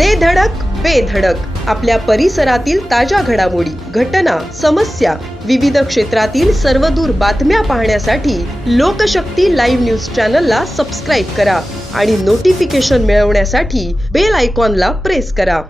दे धडक बेधडक आपल्या परिसरातील ताज्या घडामोडी घटना समस्या विविध क्षेत्रातील सर्वदूर बातम्या पाहण्यासाठी लोकशक्ती लाईव्ह न्यूज चॅनलला सबस्क्राईब करा आणि नोटिफिकेशन मिळवण्यासाठी बेल आयकॉनला प्रेस करा.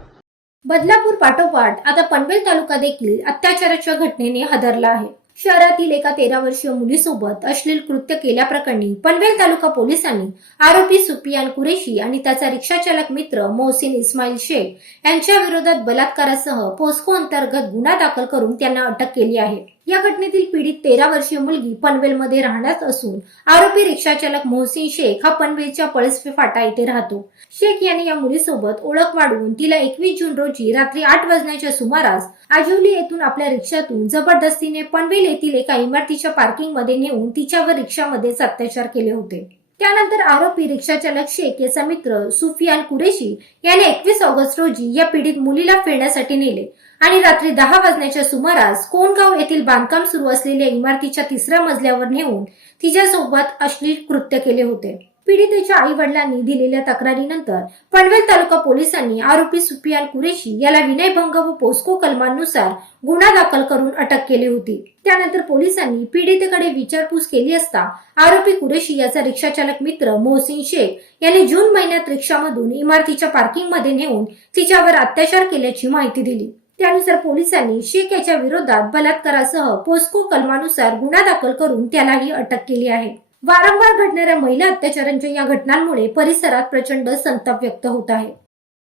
बदलापूर पाठोपाठ आता पनवेल तालुका देखील अत्याचाराच्या घटनेने हादरला आहे. शहरातील एका तेरा वर्षीय मुलीसोबत अश्लील कृत्य केल्याप्रकरणी पनवेल तालुका पोलिसांनी आरोपी सुपियान कुरेशी आणि त्याचा रिक्षाचालक मित्र मोहसिन इस्माईल शेख यांच्या विरोधात बलात्कारासह पोस्को अंतर्गत गुन्हा दाखल करून त्यांना अटक केली आहे. या घटनेतील पीडित तेरा वर्षीय मुलगी पनवेलमध्ये राहण्यात असून आरोपी रिक्षाचालक मोहसिन शेख हा पनवेलच्या पळसपे फाटा येथे राहतो. शेख यांनी या मुलीसोबत ओळख वाढवून तिला एकवीस जून रोजी रात्री आठ वाजण्याच्या सुमारास आजिवली येथून आपल्या रिक्षातून जबरदस्तीने पनवेल येथील एका इमारतीच्या पार्किंगमध्ये नेऊन तिच्यावर रिक्षामध्येच अत्याचार केले होते. त्यानंतर आरोपी रिक्षाचालक शेख याचा मित्र सुफियान कुरेशी याने एकवीस ऑगस्ट रोजी या पीडित मुलीला फिरण्यासाठी नेले. आणि रात्री दहा वाजण्याच्या सुमारास कोणगाव येथील बांधकाम सुरू असलेल्या इमारतीच्या तिसऱ्या मजल्यावर नेऊन तिच्यासोबत अश्लील कृत्य केले होते. पीडितेच्या आई वडिलांनी दिलेल्या तक्रारीनंतर पनवेल तालुका पोलिसांनी आरोपी सुफियान कुरेशी याला विनयभंग व पोस्को कलमांनुसार गुन्हा दाखल करून अटक केली होती. त्यानंतर पोलिसांनी पीडितेकडे विचारपूस केली असता आरोपी कुरेशी याचा रिक्षाचालक मित्र मोहसिन शेख यांनी जून महिन्यात रिक्षामधून इमारतीच्या पार्किंगमध्ये नेऊन तिच्यावर अत्याचार केल्याची माहिती दिली. त्यानुसार पोलिसांनी शेख याच्या विरोधात बलात्कारासह पोस्को कलमानुसार गुन्हा दाखल करून त्यालाही अटक केली आहे. वारंवार घडणाऱ्या महिला अत्याचारांच्या या घटनांमुळे परिसरात प्रचंड संताप व्यक्त होत आहे.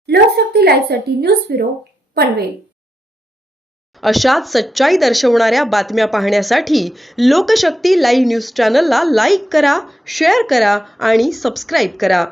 लोकशक्ती लाईव्हसाठी न्यूज ब्युरो पनवेल. अशाच सच्चाई दर्शवणाऱ्या बातम्या पाहण्यासाठी लोकशक्ती लाईव्ह न्यूज चॅनलला लाईक करा शेअर करा आणि सबस्क्राईब करा.